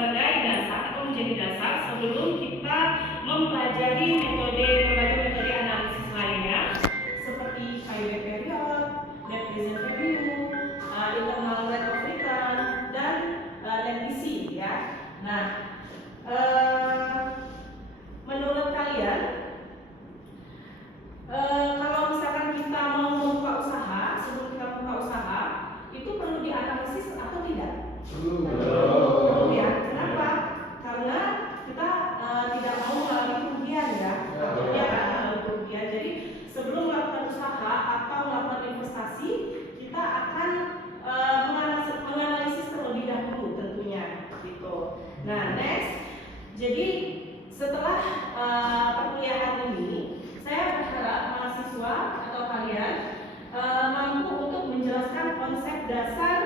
sebagai dasar atau menjadi dasar sebelum kita mempelajari berbagai metode analisis lainnya seperti pivot period, net present value, internal rate of return, dan net DC ya. Nah, menurut kalian kalau misalkan kita mau membuka usaha, sebelum kita membuka usaha itu perlu dianalisis atau tidak? Perlu ya. Kenapa? Karena kita tidak mau mengalami kerugian ya. Takutnya kan mengalami kerugian. Jadi sebelum melakukan usaha atau melakukan investasi, kita akan menganalisis terlebih dahulu tentunya gitu. Nah, next. Jadi setelah perkuliahan ini, saya berharap mahasiswa atau kalian mampu untuk menjelaskan konsep dasar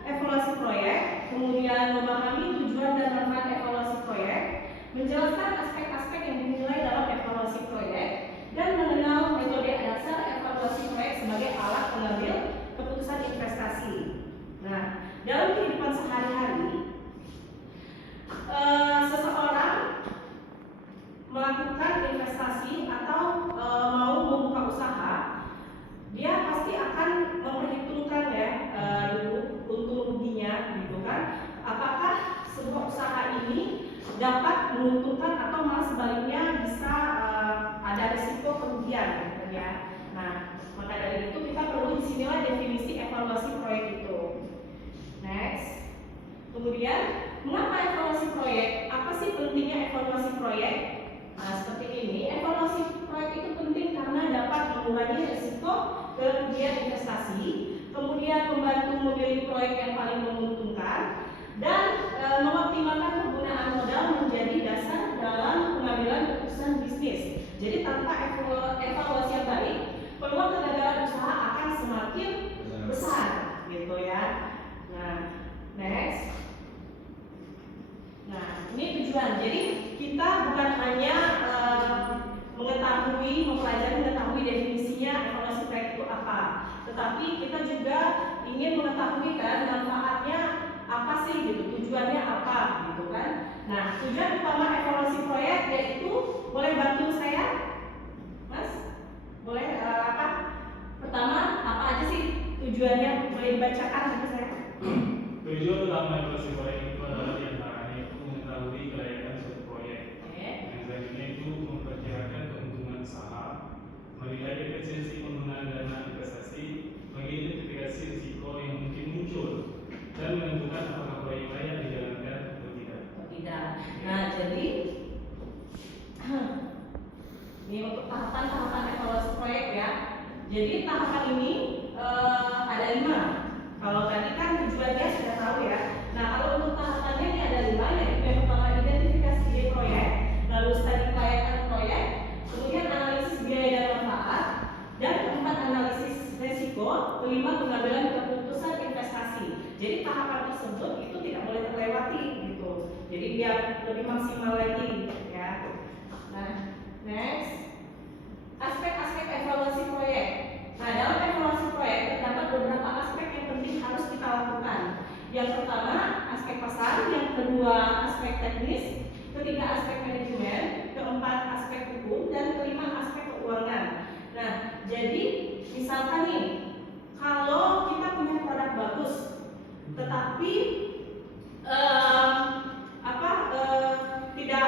evaluasi proyek, kemudian memahami tujuan dan manfaat evaluasi proyek, menjelaskan aspek-aspek yang dinilai dalam evaluasi proyek, dan mengenal metode dasar evaluasi proyek sebagai alat pengambil keputusan investasi. Nah, dalam kehidupan sehari-hari, seseorang melakukan investasi atau mau membuka usaha, dia pasti akan memperhitungkan ya dulu untung ruginya gitu kan. Apakah sebuah usaha ini dapat menguntungkan atau malah sebaliknya bisa ada risiko kerugian gitu ya. Nah, maka dari itu kita perlu disinilah definisi evaluasi proyek itu. Next. Kemudian, mengapa evaluasi proyek? Apa sih pentingnya evaluasi proyek? Nah, seperti ini, evaluasi proyek itu penting karena dapat mengurangi risiko kerugian investasi, kemudian membantu memilih proyek yang paling menguntungkan, dan mengoptimalkan penggunaan modal menjadi dasar dalam pengambilan keputusan bisnis. Jadi tanpa evaluasi yang baik, peluang kegagalan usaha akan semakin besar, gitu ya. Nah, next. Nah, ini tujuan. Jadi kita bukan hanya mengetahui definisinya evaluasi proyek itu apa, tetapi kita juga ingin mengetahui kan manfaatnya apa sih gitu, tujuannya apa gitu kan. Nah, tujuan utama evaluasi proyek yaitu, boleh bantu saya, Mas? Boleh apa? Pertama, apa aja sih tujuannya? Boleh dibacakan sama saya? Tujuan utama evaluasi proyek itu adalah diantaranya itu mengetahui kelayakan suatu proyek. Yang selanjutnya itu memperkirakan keuntungan usaha, melihat efisiensi penggunaan dana investasi, mengidentifikasi risiko yang mungkin muncul, dan menentukan apakah proyek layak dijalankan atau tidak. Nah, jadi ini untuk tahapan-tahapan evaluasi proyek ya. Jadi tahapan ini ada 5. Kalau tadi kan tujuannya sudah tahu ya. Nah, kalau untuk tahapannya ini ada 5, yaitu yang pertama identifikasi ide proyek, lalu studi kelayakan proyek, kemudian analisis biaya dan manfaat, dan keempat analisis resiko, kelima pengambilan keputusan investasi. Jadi tahapan tersebut itu tidak boleh terlewati gitu. Jadi biar lebih maksimal lagi ya. Nah, next. Aspek-aspek evaluasi proyek. Nah, dalam evaluasi proyek terdapat beberapa aspek yang penting harus kita lakukan. Yang pertama, aspek pasar, yang kedua, aspek teknis, ketiga, aspek manajemen, keempat, aspek hukum, dan kelima, aspek keuangan. Nah, jadi misalkan nih, kalau kita punya produk bagus, tetapi tidak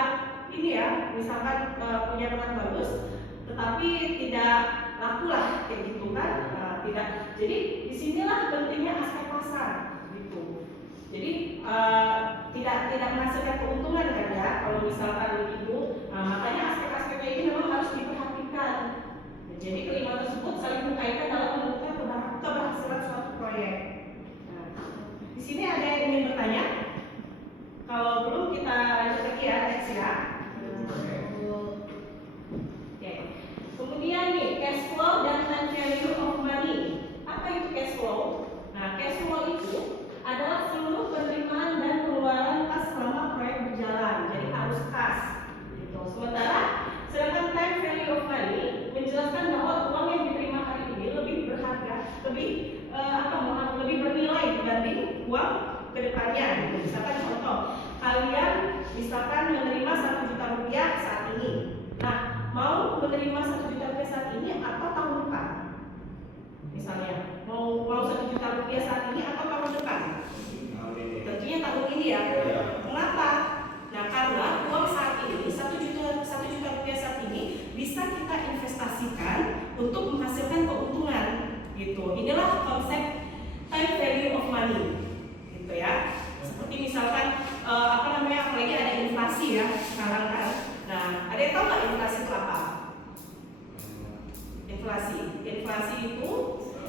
ini ya, misalkan punya produk bagus, tetapi tidak laku lah kayak gitu kan, tidak. Jadi disinilah pentingnya aspek pasar gitu. Jadi tidak menghasilkan keuntungan kan ya kalau misalkan begitu. Makanya aspek-aspeknya ini memang harus diperhatikan. Jadi kelima tersebut saling berkaitan dalam menentukan keberhasilan suatu proyek. Nah, di sini ada yang ingin bertanya? Kalau belum kita lanjut lagi ya, next ya. Kemudian nih, cash flow dan time value of money. Apa itu cash flow? Nah, cash flow itu adalah seluruh penerimaan dan pengeluaran kas selama proyek berjalan. Jadi arus kas gitu. Sedangkan time value of money menjelaskan bahwa uang yang diterima hari ini lebih berharga, lebih bernilai dibanding uang kedepannya. Misalkan contoh, kalian sekarang kan. Nah, ada yang tahu nggak inflasi itu apa? Inflasi itu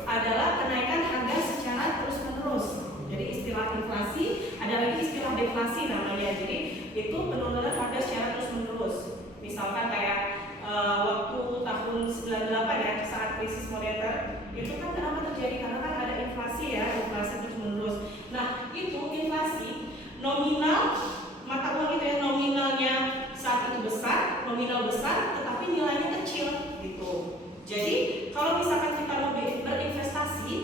adalah kenaikan harga secara terus-menerus. Jadi istilah inflasi, ada lagi istilah deflasi namanya. Jadi itu penurunan harga secara terus-menerus. Misalkan kayak waktu tahun 98 ya, saat krisis moneter, itu kan kenapa terjadi? Karena kan ada inflasi ya, inflasi terus-menerus. Nah, itu inflasi nominal mata uang itu yang nominalnya saat itu besar, nominal besar, tetapi nilainya kecil gitu. Jadi kalau misalkan kita mau berinvestasi,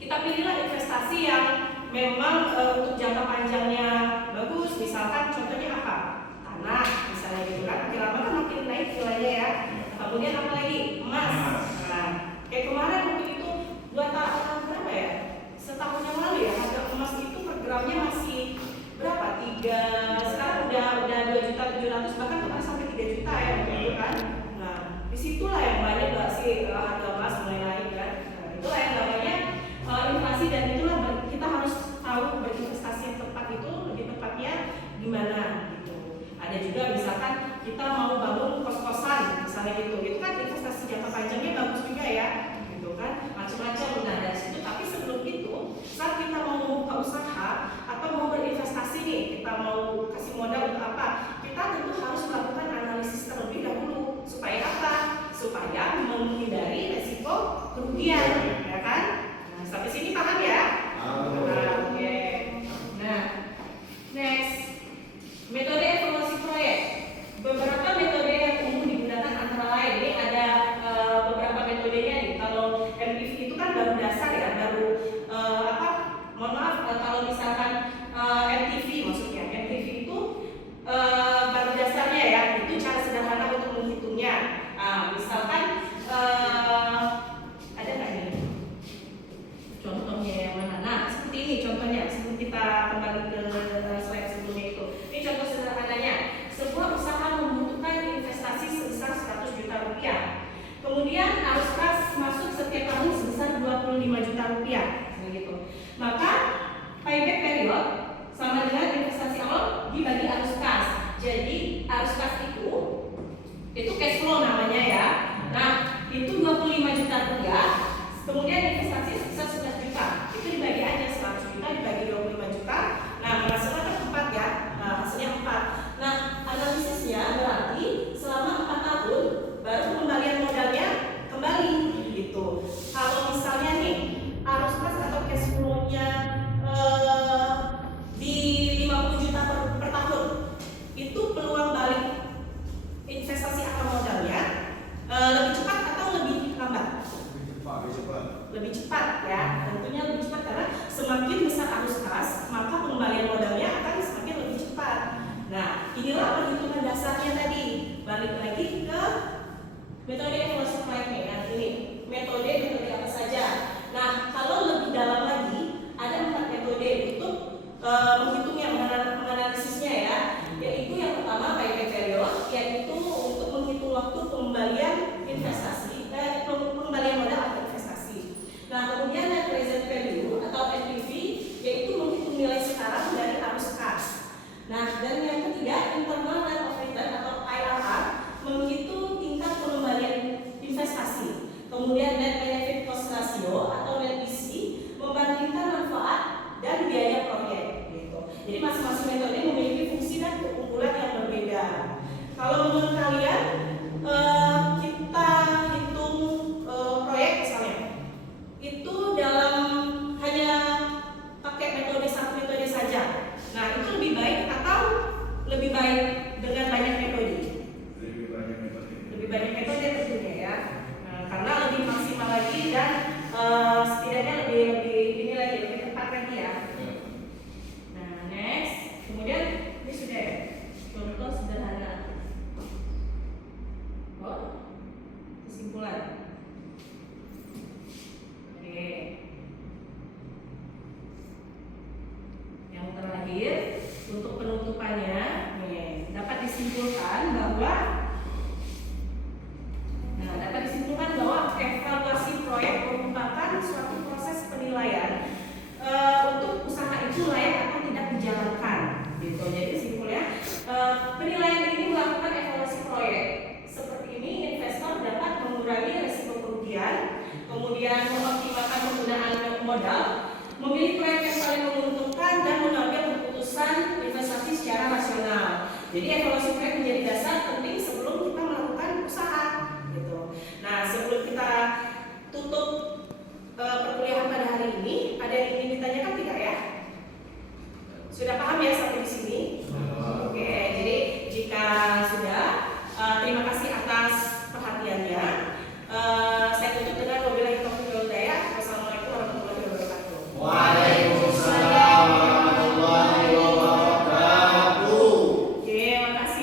kita pilihlah investasi yang memang untuk jangka panjangnya bagus. Misalkan contohnya apa? Tanah misalnya gitu kan, makin lama kan makin naik nilainya ya. Kemudian apa lagi? Emas. Nah, kayak kemarin waktu itu 2 tahun berapa ya? Setahun yang lalu ya, harga emas itu per gramnya masih berapa? 3, sekarang udah 2.700.000, bahkan pernah sampai 3 juta ya gitu kan. Nah, disitulah yang banyak gak sih harga emas mulai naik kan. Nah, itulah yang namanya inflasi, dan itulah kita harus tahu berinvestasi yang tepat itu lebih tepatnya gimana gitu. Ada juga misalkan kita mau bangun kos-kosan misalnya gitu, itu kan investasi jangka panjangnya bagus juga ya gitu kan, macam-macam. Nah dari situ, tapi sebelum itu saat kita mau membuka usaha atau mau berinvestasi nih, kita mau kasih modal untuk apa, kita tentu harus melakukan analisis terlebih dahulu. Supaya apa? Supaya menghindari resiko kerugian, ya kan? Nah, sampai sini paham ya? Nah, oke. Nah, next, metode evaluasi proyek. Beberapa metode yang umum digunakan antara lain, ini ada beberapa metodenya nih. Kalau MPV itu kan baru dasar ya, baru mohon maaf kalau misalkan MTV maksudnya, MTV itu baru dasarnya ya, itu cara sederhana untuk menghitungnya. Misalkan ada nggak nih contohnya yang mana? Nah seperti ini contohnya, sebelum kita kembali ke slide sebelumnya itu. Ini contoh sederhananya, sebuah usaha membutuhkan investasi sebesar 100 juta rupiah. Kemudian arus kas masuk setiap tahun sebesar 25 juta rupiah, gitu. Maka payback period sama dengan investasi awal dibagi arus kas. Jadi arus kas itu cash flow namanya ya. Nah itu 25 juta rupiah. Kemudian investasi sebesar 11 juta. Itu dibagi aja 100 juta dibagi 25 juta. Nah hasilnya kan 4 ya. Nah hasilnya 4. Nah analisisnya berarti selama 4 tahun baru pengembalian modalnya kembali gitu. Kalau misalnya nih arus kas atau cash flow-nya di 50 juta per tahun, itu peluang balik investasi atau modalnya lebih cepat atau lebih lambat? Lebih cepat ya, tentunya lebih cepat karena semakin besar arus kas maka pengembalian modalnya akan semakin lebih cepat. Nah inilah perhitungan dasarnya tadi. Balik lagi ke metode evaluasi proyeknya. Nah ini metode apa saja. Nah kalau lebih dalam lagi ada 4 metode untuk menghitungnya, menganalisisnya ya. Yaitu yang pertama payback period, yaitu untuk menghitung waktu pengembalian investasi, pengembalian modal atau investasi. Nah kemudian net present value atau NPV, yaitu menghitung nilai sekarang dari arus kas. Nah dan yang ketiga internal rate of return atau IRR, menghitung tingkat pengembalian investasi. Kemudian net benefit cost ratio atau net BC, membandingkan manfaat dan biaya proyek. Jadi masing-masing metode memiliki fungsi dan keunggulan yang berbeda. Kalau menurut kalian kita hitung proyek misalnya, itu dalam hanya pakai satu metode saja. Nah itu lebih baik atau lebih baik dengan banyak metode? Lebih banyak metode tentunya ya. Nah, karena lebih maksimal lagi dan setidaknya lebih ini lagi, lebih tepat lagi ya. Kemudian ini sudah ya, contoh sederhana. Kesimpulan. Oke. Yang terakhir untuk penutupannya, dapat disimpulkan bahwa evaluasi proyek merupakan suatu proses penilaian untuk usaha itu layak atau tidak dijalankan. Gitu. Jadi simpulnya Penilaian ini melakukan evaluasi proyek. Seperti ini, investor dapat mengurangi risiko kerugian, kemudian mengoptimalkan penggunaan modal, memilih proyek yang paling menguntungkan, dan mengambil keputusan investasi secara rasional. Jadi evaluasi proyek menjadi dasar penting sebelum kita melakukan usaha. Gitu. Nah, sebelum kita tutup perkuliahan pada hari ini, ada yang ingin ditanyakan tidak ya? Sudah paham ya sampai di sini?